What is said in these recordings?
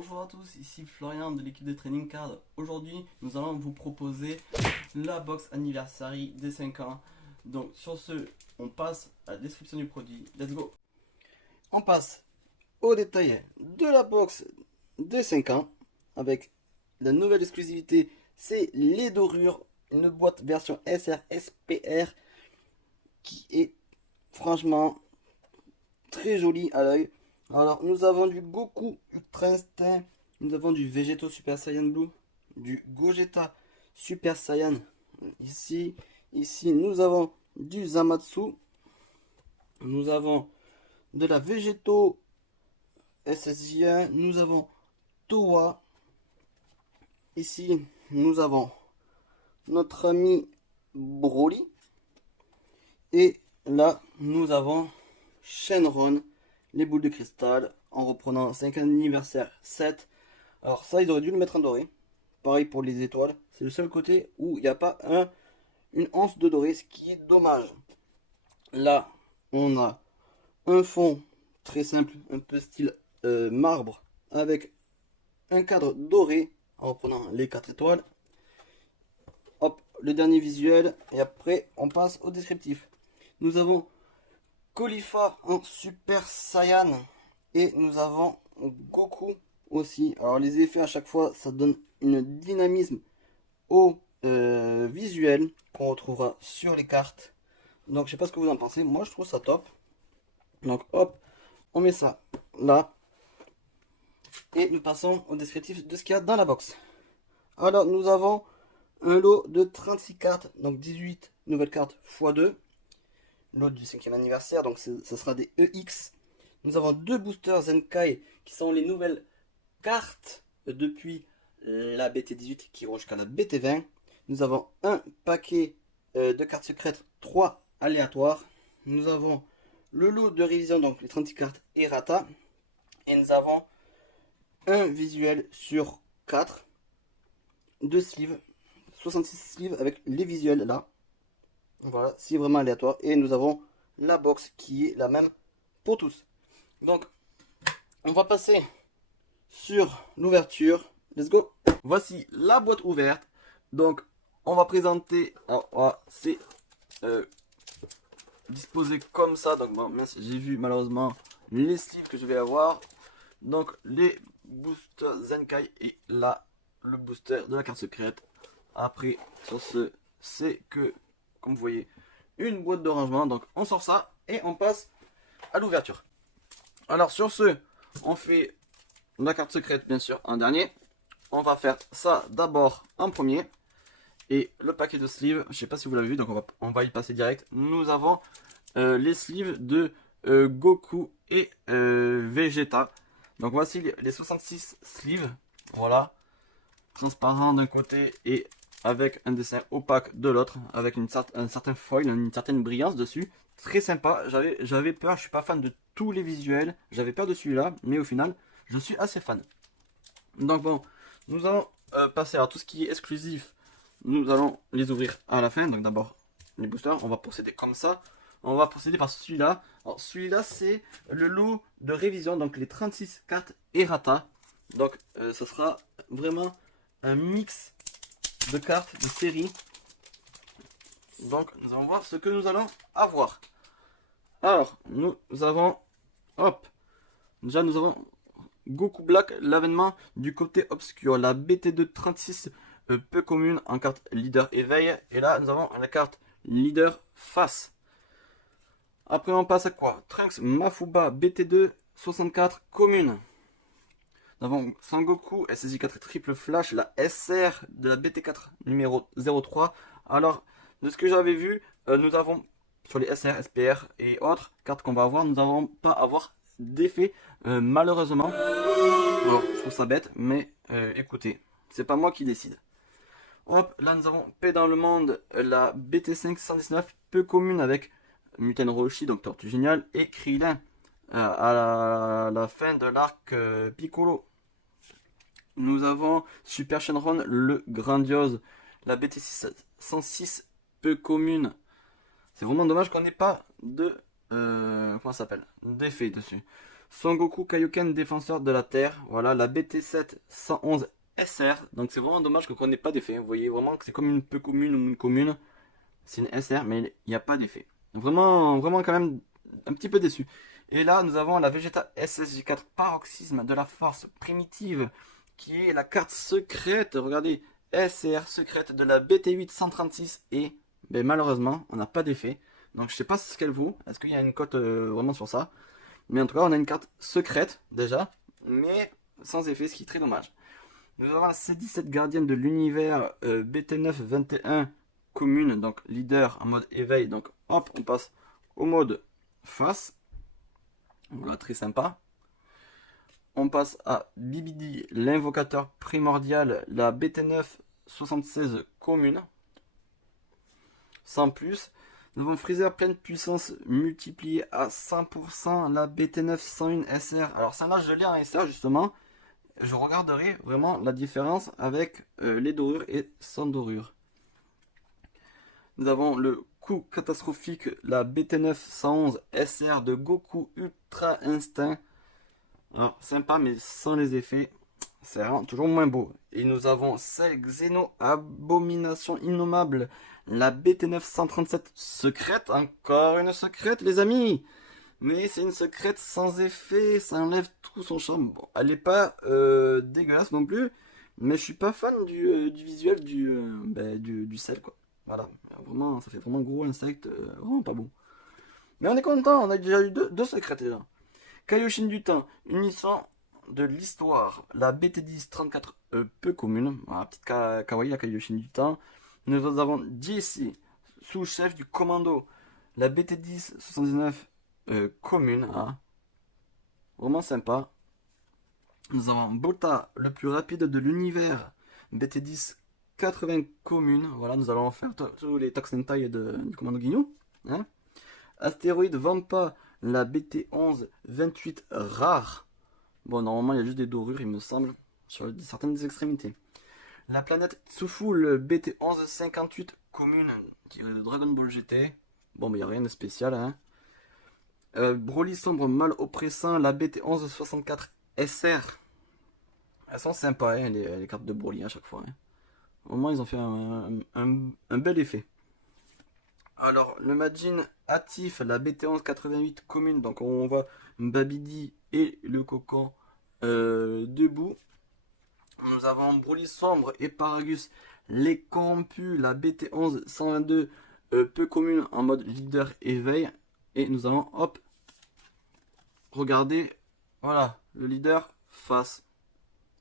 Bonjour à tous, ici Florian de l'équipe de Training Card. Aujourd'hui, nous allons vous proposer la box Anniversary des 5 ans. Donc sur ce, on passe à la description du produit. Let's go. On passe au détail de la box des 5 ans avec la nouvelle exclusivité, c'est les dorures, une boîte version SR-SPR qui est franchement très jolie à l'œil. Alors, nous avons du Goku Ultra Instinct, nous avons du Vegeto Super Saiyan Blue, du Gogeta Super Saiyan. Ici, nous avons du Zamatsu, nous avons de la Vegeto SSJ1, nous avons Towa. Ici, nous avons notre ami Broly. Et là, nous avons Shenron, les boules de cristal, en reprenant 5 anniversaire 7. Alors ça, ils auraient dû le mettre en doré. Pareil pour les étoiles. C'est le seul côté où il n'y a pas une once de doré, ce qui est dommage. Là, on a un fond très simple, un peu style marbre, avec un cadre doré, en reprenant les 4 étoiles. Hop, le dernier visuel, et après, on passe au descriptif. Nous avons Caulifla en Super Saiyan et nous avons Goku aussi. Alors les effets à chaque fois, ça donne une dynamisme au visuel qu'on retrouvera sur les cartes. Donc je sais pas ce que vous en pensez, moi je trouve ça top. Donc hop, on met ça là et nous passons au descriptif de ce qu'il y a dans la box. Alors nous avons un lot de 36 cartes, donc 18 nouvelles cartes x 2. L'autre du 5e anniversaire, donc ce sera des EX. Nous avons 2 boosters Zenkai qui sont les nouvelles cartes depuis la BT18 qui vont jusqu'à la BT20. Nous avons un paquet de cartes secrètes, 3 aléatoires. Nous avons le lot de révision, donc les 36 cartes Errata. Et nous avons un visuel sur 4, 2 sleeves, 66 sleeves avec les visuels là. Voilà, c'est vraiment aléatoire. Et nous avons la box qui est la même pour tous. Donc, on va passer sur l'ouverture. Let's go. Voici la boîte ouverte. Donc, on va présenter. Alors, voilà, c'est disposé comme ça. Donc, bon, j'ai vu malheureusement les sleeves que je vais avoir. Donc, les boosters Zenkai et là, le booster de la carte secrète. Après, sur ce, c'est que, comme vous voyez, une boîte de rangement. Donc on sort ça et on passe à l'ouverture. Alors sur ce, on fait la carte secrète bien sûr en dernier. On va faire ça d'abord en premier. Et le paquet de sleeves, je sais pas si vous l'avez vu, donc on va y passer direct. Nous avons les sleeves de Goku et Vegeta. Donc voici les 66 sleeves. Voilà. Transparent d'un côté et avec un dessin opaque de l'autre, avec un certain foil, une certaine brillance dessus. Très sympa, j'avais peur, je suis pas fan de tous les visuels, j'avais peur de celui-là, mais au final, je suis assez fan. Donc bon, nous allons passer à tout ce qui est exclusif, nous allons les ouvrir à la fin. Donc d'abord, les boosters, on va procéder comme ça. On va procéder par celui-là. Alors celui-là, c'est le lot de révision, donc les 36 cartes Errata. Donc ce sera vraiment un mix de cartes de série. Donc nous allons voir ce que nous allons avoir. Alors nous avons, hop, déjà nous avons Goku Black, l'avènement du côté obscur, la BT2 36 peu commune en carte leader éveil. Et là nous avons la carte leader face. Après on passe à quoi? Trunks Mafuba BT2 64 commune. Nous avons Sangoku SSJ4 triple flash, la SR de la BT4 numéro 03. Alors, de ce que j'avais vu, nous avons sur les SR, SPR et autres cartes qu'on va avoir, nous n'allons pas avoir d'effet malheureusement. Alors, je trouve ça bête, mais écoutez, c'est pas moi qui décide. Hop, là nous avons Paix dans le monde, la BT5 119, peu commune avec Muten Roshi, donc Tortue Géniale, et Krillin à la fin de l'arc Piccolo. Nous avons Super Shenron, le grandiose, la BT6 106 peu commune. C'est vraiment dommage qu'on n'ait pas de comment ça s'appelle, d'effet dessus. Son Goku Kaioken défenseur de la Terre. Voilà, la BT7 111 SR. Donc c'est vraiment dommage qu'on n'ait pas d'effet. Vous voyez vraiment que c'est comme une peu commune ou une commune. C'est une SR, mais il n'y a pas d'effet. Vraiment, vraiment quand même un petit peu déçu. Et là, nous avons la Vegeta SSJ4 Paroxysme de la Force Primitive, qui est la carte secrète. Regardez, SR secrète de la BT8 136. Et ben, malheureusement, on n'a pas d'effet. Donc je sais pas ce qu'elle vaut. Est-ce qu'il y a une cote vraiment sur ça? Mais en tout cas, on a une carte secrète déjà, mais sans effet, ce qui est très dommage. Nous avons la C17 gardienne de l'univers BT9 21 commune, donc leader en mode éveil. Donc hop, on passe au mode face. Voilà, très sympa. On passe à Bibidi, l'invocateur primordial, la BT9 76 commune. Sans plus. Nous avons Freezer pleine puissance multipliée à 100%, la BT9 101 SR. Alors celle-là, je l'ai en SR justement. Je regarderai vraiment la différence avec les dorures et sans dorure. Nous avons le coup catastrophique, la BT9 111 SR de Goku Ultra Instinct. Alors sympa mais sans les effets, c'est toujours moins beau. Et nous avons celle Xeno Abomination Innommable, la BT9 137 secrète, encore une secrète les amis. Mais c'est une secrète sans effet, ça enlève tout son charme. Bon, elle n'est pas dégueulasse non plus, mais je suis pas fan du visuel du sel quoi. Voilà, vraiment, ça fait vraiment gros insecte, vraiment pas bon. Mais on est content, on a déjà eu deux secrètes déjà. Kaioshin du temps, unissant de l'histoire, la BT10 34 peu commune, voilà, petite kawaii la Kaioshin du temps. Nous avons JC, sous-chef du commando, la BT10 79 commune, hein. Vraiment sympa. Nous avons Bota, le plus rapide de l'univers, BT10 80 communes. Voilà, nous allons faire tous les Toxentai du commando Ginyu. Hein. Astéroïde Vampa, la BT11 28 rare. Bon, normalement, il y a juste des dorures, il me semble, sur certaines des extrémités. La planète Tsufu, le BT11 58 commune, tiré de Dragon Ball GT. Bon, mais il n'y a rien de spécial, hein. Broly sombre mal oppressant, la BT11 64 SR. Elles sont sympas, hein, les cartes de Broly à chaque fois. Hein. Au moins, ils ont fait un bel effet. Alors, le Majin Atif, la BT11 88 commune. Donc, on voit Babidi et le Cocon debout. Nous avons Broly sombre et Paragus, les corrompus, la BT11 122 peu commune en mode leader éveil. Et nous avons, hop, regardez, voilà, le leader face.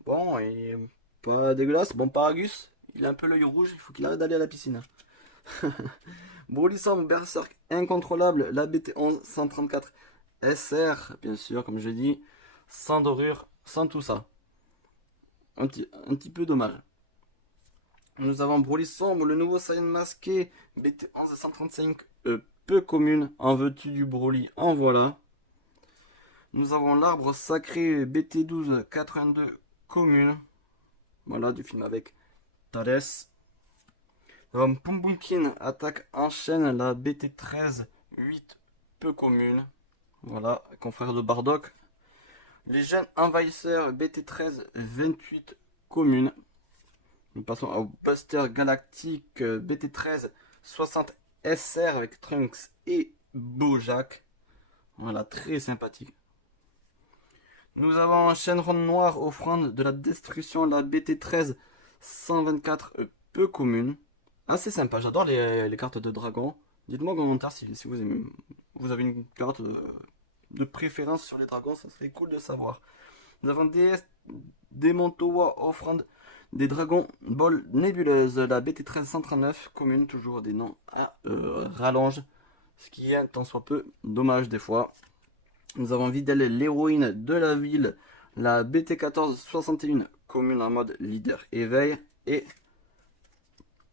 Bon, et pas dégueulasse. Bon, Paragus, il a un peu l'œil rouge, il faut qu'il arrête d'aller à la piscine. Broly sombre, Berserk incontrôlable, la BT11 134 SR, bien sûr, comme je dis, sans dorure, sans tout ça. Un petit peu dommage. Nous avons Broly sombre, le nouveau Saiyan masqué, BT11 135 peu commune, en veux-tu du Broly, en voilà. Nous avons l'arbre sacré BT12 82 commune. Voilà, du film avec Thales. Nous avons Pumpkin attaque en chaîne, la BT13 8 peu commune. Voilà, confrère de Bardock. Les jeunes envahisseurs BT13 28 commune. Nous passons au Buster Galactique BT13 60 SR avec Trunks et Bojack. Voilà, très sympathique. Nous avons Shenron Noir, offrande de la destruction, la BT13 124 peu commune. Assez sympa, j'adore les cartes de dragon. Dites-moi en commentaire si vous aimez, vous avez une carte de préférence sur les dragons, ça serait cool de savoir. Nous avons DS Demontowa, offrande des dragons ball nébuleuse, la BT13 139 commune, toujours des noms à rallonge, ce qui est un tant soit peu dommage des fois. Nous avons Videl, l'héroïne de la ville, la BT14 61 commune en mode leader éveil. Et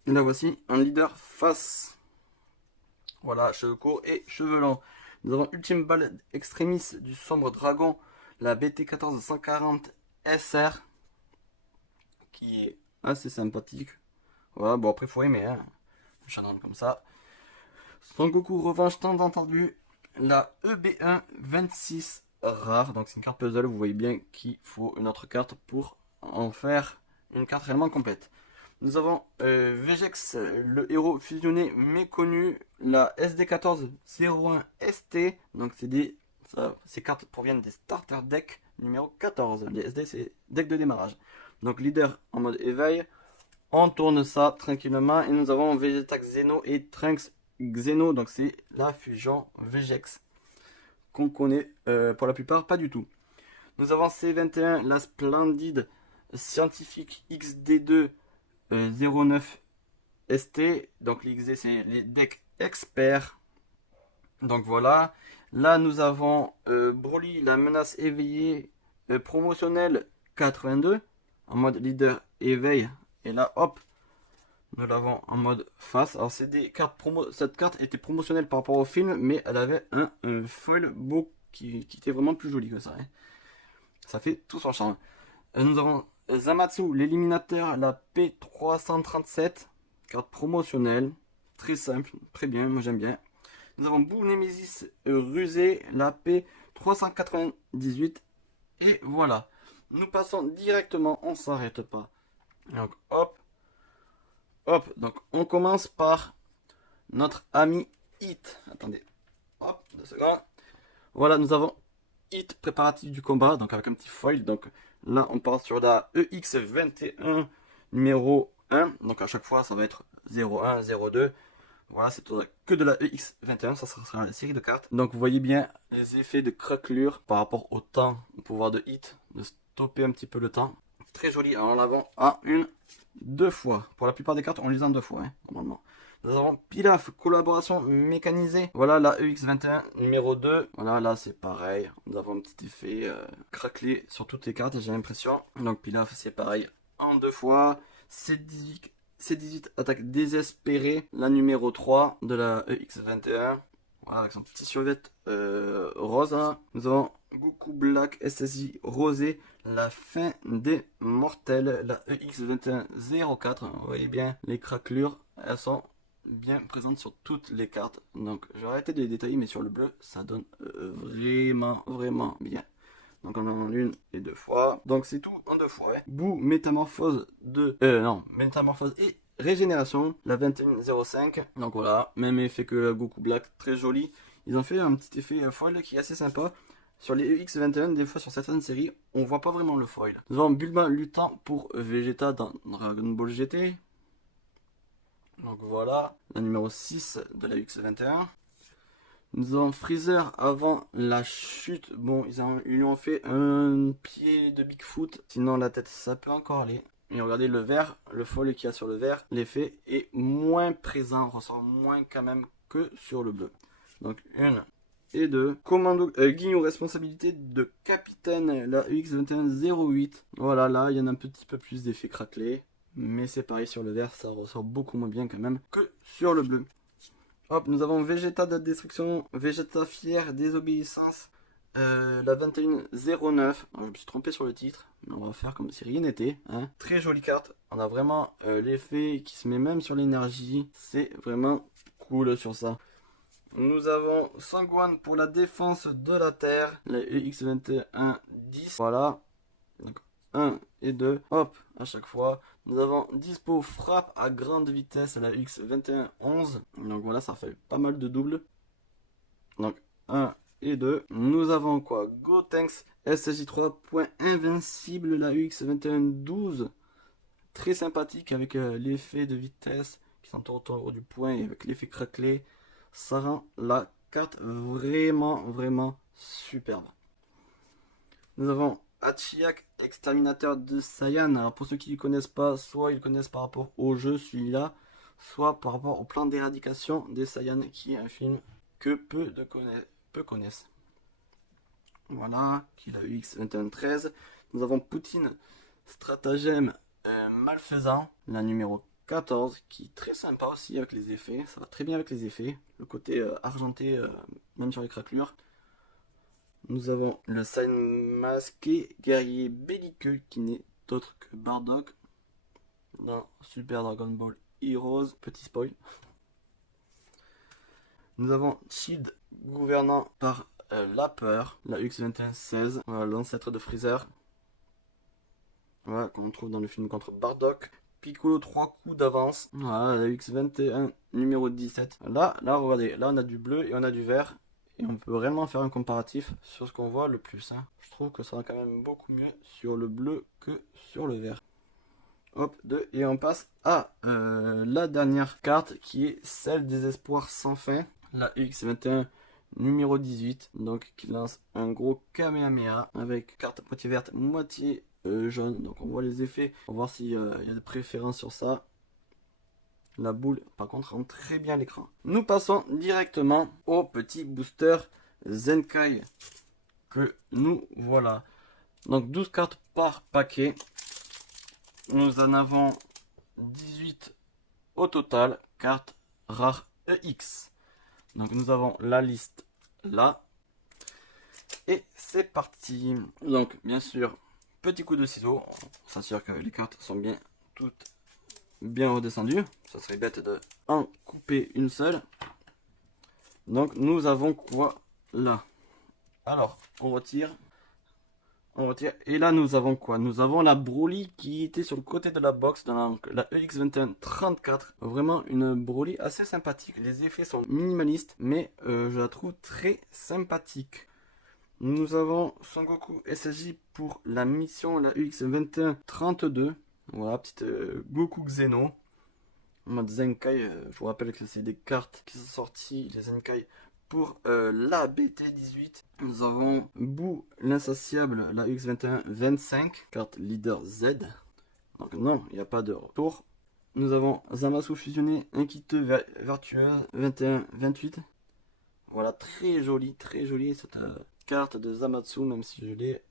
la voici un leader face. Voilà, cheveux courts et cheveux longs. Nous avons Ultime Balle Extremis du sombre dragon, la BT14 140 SR, qui est assez sympathique. Voilà, bon après faut aimer, hein. Un channel comme ça. Son Goku revanche tant entendu. La EB1 26 rare. Donc c'est une carte puzzle, vous voyez bien qu'il faut une autre carte pour en faire une carte réellement complète. Nous avons Vegex, le héros fusionné méconnu, la SD1401 ST. Donc ces cartes proviennent des starter deck numéro 14. Les SD c'est deck de démarrage. Donc leader en mode éveil. On tourne ça tranquillement et nous avons Vegeta Xeno et Trunks Xeno. Donc c'est la fusion Vegex qu'on connaît pour la plupart pas du tout. Nous avons C21, la Splendide Scientifique XD2 09 ST. Donc les XD c'est les decks experts. Donc voilà. Là nous avons Broly, la menace éveillée promotionnelle 82 en mode leader éveil. Et là hop, nous l'avons en mode face. Alors c'est des cartes promo. Cette carte était promotionnelle par rapport au film, mais elle avait un foil beau qui était vraiment plus joli que ça. Hein. Ça fait tout son charme. Nous avons Zamatsu, l'éliminateur, la P337, carte promotionnelle, très simple, très bien, moi j'aime bien. Nous avons Boo Nemesis rusé, la P398, et voilà. Nous passons directement, on s'arrête pas. Donc hop, hop, donc on commence par notre ami Hit. Attendez, hop, 2 secondes. Voilà, nous avons Hit préparatif du combat, donc avec un petit foil. Donc là, on part sur la EX21 numéro 1. Donc à chaque fois, ça va être 01, 02. Voilà, c'est que de la EX21, ça sera la série de cartes. Donc vous voyez bien les effets de craquelure par rapport au temps, au pouvoir de Hit, de stopper un petit peu le temps. Très joli, alors on l'avons à deux fois. Pour la plupart des cartes, on les a en 2 fois, hein, normalement. Nous avons Pilaf, collaboration mécanisée. Voilà la EX21 numéro 2. Voilà, là c'est pareil. Nous avons un petit effet craquelé sur toutes les cartes, j'ai l'impression. Donc Pilaf, c'est pareil en 2 fois. C18 attaque désespérée. La numéro 3 de la EX21. Voilà, avec son petit survêt rose. Hein. Nous avons Goku Black SSI rosé. La fin des mortels. La EX2104. Vous voyez bien les craquelures. Elles sont bien présente sur toutes les cartes. Donc je vais arrêter de les détailler, mais sur le bleu ça donne vraiment bien. Donc on en a une et 2 fois. Donc c'est tout en 2 fois. Ouais. Boo métamorphose métamorphose et régénération, la 2105. Donc voilà, même effet que la Goku Black, très joli. Ils ont fait un petit effet foil qui est assez sympa. Sur les EX21, des fois sur certaines séries, on voit pas vraiment le foil. Nous avons Bulma luttant pour Vegeta dans Dragon Ball GT. Donc voilà, la numéro 6 de la X21. Nous avons Freezer avant la chute. Bon, ils lui ont fait un pied de Bigfoot. Sinon, la tête, ça peut encore aller. Et regardez le vert, le foil qu'il y a sur le vert. L'effet est moins présent, ressort moins quand même que sur le bleu. Donc, 1 et 2. Commando, Guignou, responsabilité de capitaine, la UX2108. Voilà, là, il y en a un petit peu plus d'effet craquelé. Mais c'est pareil sur le vert, ça ressort beaucoup moins bien quand même que sur le bleu. Hop, nous avons Vegeta de destruction, Vegeta fier, désobéissance, la 2109. Alors, je me suis trompé sur le titre, mais on va faire comme si rien n'était. Hein. Très jolie carte, on a vraiment l'effet qui se met même sur l'énergie, c'est vraiment cool sur ça. Nous avons Sangwan pour la défense de la Terre, la EX2110. Voilà, donc 1 et 2, hop, à chaque fois. Nous avons dispo frappe à grande vitesse, la X2111. Donc voilà, ça fait pas mal de doubles. Donc 1 et 2. Nous avons quoi? Gotenks SSJ3, point invincible, la UX2112. Très sympathique avec l'effet de vitesse qui s'entoure autour du point et avec l'effet craquelé. Ça rend la carte vraiment superbe. Nous avons Hachiyak, exterminateur de Saiyan. Alors pour ceux qui ne connaissent pas, soit ils connaissent par rapport au jeu, celui-là, soit par rapport au plan d'éradication des Saiyans, qui est un film que peu connaissent. Voilà, qui est la UX2113. Nous avons Poutine, stratagème malfaisant, la numéro 14, qui est très sympa aussi avec les effets. Ça va très bien avec les effets. Le côté argenté, même sur les craquelures. Nous avons le Saiyan masqué, guerrier belliqueux, qui n'est autre que Bardock dans Super Dragon Ball Heroes. Petit spoil. Nous avons Shield, gouvernant par la peur, la UX2116, voilà, l'ancêtre de Freezer. Voilà, qu'on trouve dans le film contre Bardock. Piccolo 3 coups d'avance. Voilà, la X21 numéro 17. Là, regardez, là on a du bleu et on a du vert. Et on peut réellement faire un comparatif sur ce qu'on voit le plus. Hein. Je trouve que ça va quand même beaucoup mieux sur le bleu que sur le vert. Hop, 2. Et on passe à la dernière carte qui est celle des espoirs sans fin. La X21 numéro 18. Donc qui lance un gros Kamehameha avec carte moitié verte, moitié jaune. Donc on voit les effets. On va voir s'il y a des préférences sur ça. La boule, par contre, rend très bien l'écran. Nous passons directement au petit booster Zenkai que nous voilà. Donc 12 cartes par paquet. Nous en avons 18 au total, cartes rares EX. Donc nous avons la liste là. Et c'est parti. Donc bien sûr, petit coup de ciseau. On s'assure que les cartes sont bien toutes bien redescendues. Ça serait bête de en couper une seule. Donc nous avons quoi là? Alors on retire. Et là nous avons quoi? Nous avons la Broly qui était sur le côté de la box dans la EX2134. Vraiment une Broly assez sympathique. Les effets sont minimalistes mais je la trouve très sympathique. Nous avons Son Goku SSJ pour la mission, la EX2132. Voilà, petite Goku Xeno. En mode Zenkai, je vous rappelle que c'est des cartes qui sont sorties, les Zenkai, pour la BT18. Nous avons Boo l'insatiable, la UX21-25, carte leader Z. Donc non, il n'y a pas de retour. Nous avons Zamasu fusionné, inquiteux vertueuse 21-28. Voilà, très joli cette carte de Zamasu, même si je l'ai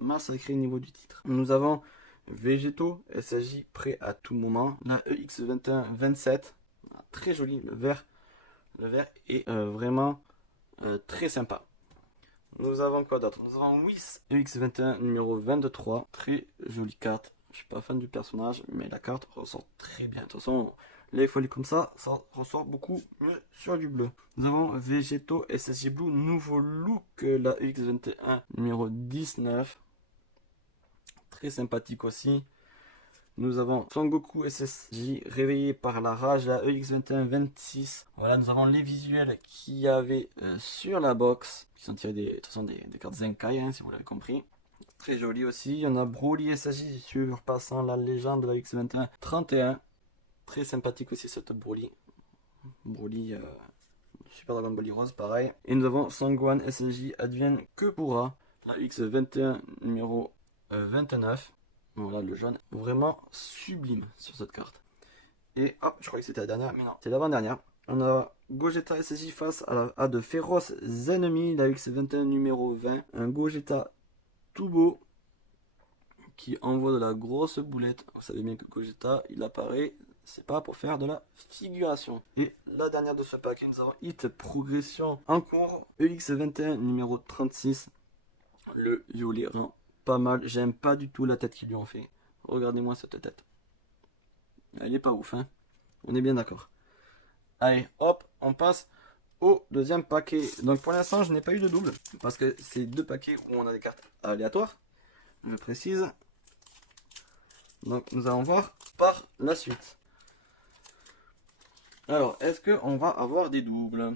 massacré au niveau du titre. Nous avons Végétaux, SSJ prêt à tout moment. La EX21-27, très joli, le vert est vraiment très sympa. Nous avons quoi d'autre? Nous avons Whis EX21 numéro 23, très jolie carte. Je suis pas fan du personnage, mais la carte ressort très bien. De toute façon, les folies comme ça ressort beaucoup mieux sur du bleu. Nous avons Végétaux SSJ Blue, nouveau look, la EX21 numéro 19. Très sympathique aussi. Nous avons Son Goku SSJ réveillé par la rage, la EX21-26. Voilà, nous avons les visuels qu'il y avait sur la box, qui sont tirés de toute façon des cartes Zenkai, hein, si vous l'avez compris. Très joli aussi. Il y en a Broly SSJ surpassant la légende de la EX21-31. Très sympathique aussi cette Broly. Broly Super Dragon Ball Heroes, pareil. Et nous avons Sangwan SSJ advienne que pourra, la X21 numéro 29. Voilà le jaune, vraiment sublime sur cette carte. Et hop, je croyais que c'était la dernière, mais non, c'est l'avant-dernière. On a Gogeta SSJ face à de féroces ennemis, la X21 numéro 20. Un Gogeta tout beau qui envoie de la grosse boulette. Vous savez bien que Gogeta, il apparaît, c'est pas pour faire de la figuration. Et la dernière de ce paquet, nous avons Hit Progression en cours, EX21 numéro 36. Le violet rend pas mal. J'aime pas du tout la tête qu'ils lui ont fait. Regardez-moi cette tête. Elle est pas ouf, hein. On est bien d'accord. Allez, hop, on passe au deuxième paquet. Donc pour l'instant, je n'ai pas eu de double. Parce que c'est deux paquets où on a des cartes aléatoires. Je précise. Donc nous allons voir par la suite. Alors, est-ce qu'on va avoir des doubles?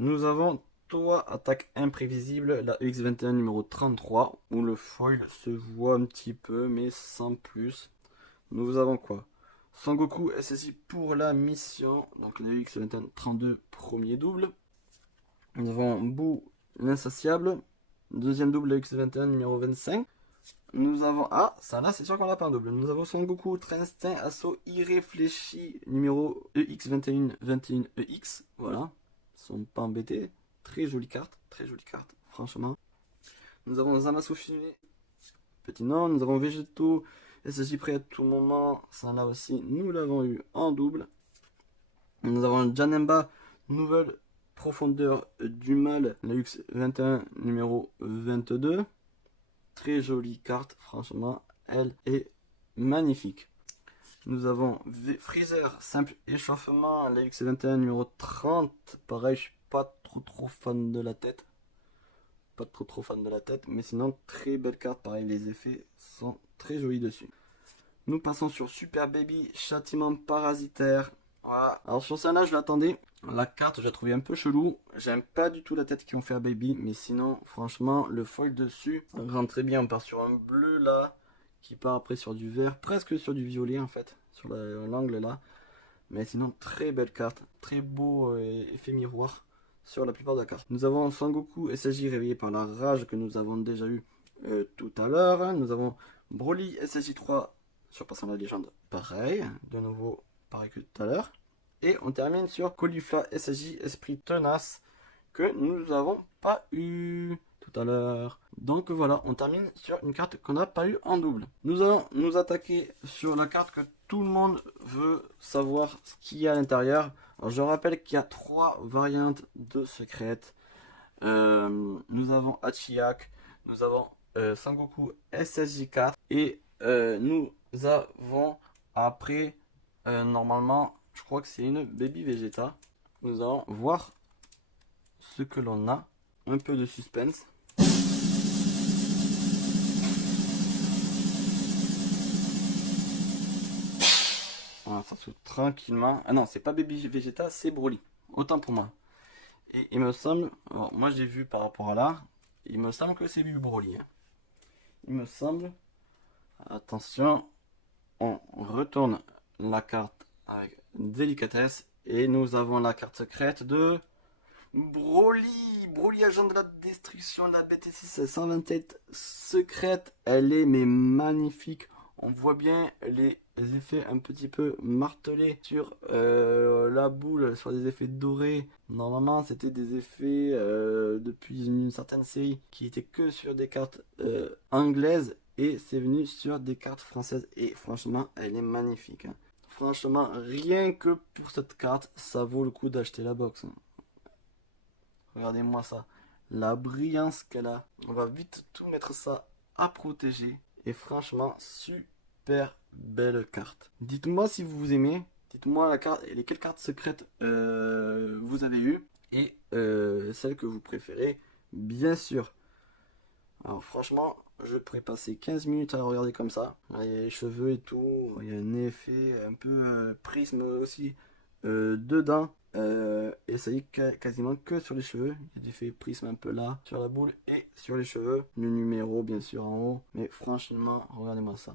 Nous avons Toa attaque imprévisible, la EX21 numéro 33, où le foil se voit un petit peu, mais sans plus. Nous avons quoi? Son Goku SSI pour la mission, donc la EX21 32, premier double. Nous avons Boo l'insatiable, deuxième double, la EX21 numéro 25. Nous avons, ah, ça là c'est sûr qu'on n'a pas un double. Nous avons Son Goku Ultra Instinct Assaut irréfléchi numéro EX21 21 EX, voilà, ils sont pas embêtés. Très jolie carte, franchement. Nous avons Zamasu fusionné, petit nom. Nous avons Végétaux SSJ prêt à tout moment, ça là aussi nous l'avons eu en double. Nous avons Janemba, nouvelle profondeur du mal, la X21 numéro 22. Très jolie carte, franchement, elle est magnifique. Nous avons Freezer, simple échauffement, la X21 numéro 30. Pareil, je suis pas trop fan de la tête. Pas trop fan de la tête, mais sinon très belle carte, pareil les effets sont très jolis dessus. Nous passons sur Super Baby, châtiment parasitaire. Voilà. Alors sur celle-là je l'attendais, la carte je la trouvais un peu chelou, j'aime pas du tout la tête qu'ils ont fait à Baby, mais sinon franchement le foil dessus rentre très bien, on part sur un bleu là, qui part après sur du vert, presque sur du violet en fait, sur l'angle là, mais sinon très belle carte, très beau effet miroir sur la plupart de la carte. Nous avons Sangoku SSJ réveillé par la rage que nous avons déjà eu tout à l'heure. Nous avons Broly SSJ 3 surpassant la légende, pareil, de nouveau pareil que tout à l'heure. Et on termine sur Caulifla SSJ Esprit Tenace que nous n'avons pas eu tout à l'heure. Donc voilà, on termine sur une carte qu'on n'a pas eu en double. Nous allons nous attaquer sur la carte que tout le monde veut savoir ce qu'il y a à l'intérieur. Alors je rappelle qu'il y a 3 variantes de secrètes. Nous avons Hachiyak, nous avons Sangoku SSJ4 et nous avons après normalement je crois que c'est une Baby Vegeta. Nous allons voir ce que l'on a, un peu de suspense. Voilà, ça s'ouvre tranquillement. Ah non, c'est pas Baby Vegeta, c'est Broly. Autant pour moi. Et il me semble, alors moi j'ai vu par rapport à là, il me semble que c'est Baby Broly. Hein. Il me semble. Attention, on retourne la carte avec délicatesse et nous avons la carte secrète de Broly. Broly, agent de la destruction, la BT6 127 secrète. Elle est mais magnifique. On voit bien les effets un petit peu martelés sur la boule, sur des effets dorés. Normalement, c'était des effets depuis une certaine série qui étaient que sur des cartes anglaises et c'est venu sur des cartes françaises. Et franchement, elle est magnifique. Hein. Franchement, rien que pour cette carte, ça vaut le coup d'acheter la box. Hein. Regardez-moi ça. La brillance qu'elle a. On va vite tout mettre ça à protéger. Et franchement, super belle carte. Dites-moi si vous aimez. Dites-moi la carte, quelles cartes secrètes vous avez eu. Et celle que vous préférez, bien sûr. Alors franchement, je pourrais passer 15 minutes à regarder comme ça. Il y a les cheveux et tout. Il y a un effet un peu prisme aussi dedans. Et ça y est quasiment que sur les cheveux. Il y a des effets prisme un peu là, sur la boule et sur les cheveux. Le numéro bien sûr en haut. Mais franchement, regardez-moi ça.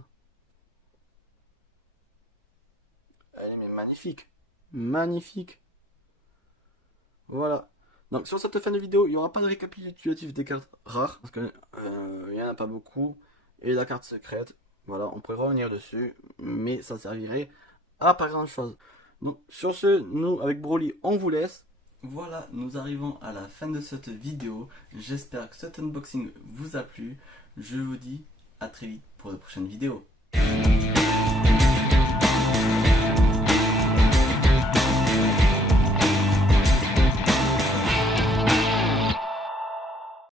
Elle est mais magnifique. Magnifique. Voilà. Donc sur cette fin de vidéo, il n'y aura pas de récapitulatif des cartes rares. Parce que il n'y en a pas beaucoup. Et la carte secrète, voilà, on pourrait revenir dessus. Mais ça servirait à pas grand chose. Donc sur ce, nous avec Broly, on vous laisse. Voilà, nous arrivons à la fin de cette vidéo. J'espère que cet unboxing vous a plu. Je vous dis à très vite pour de prochaines vidéos.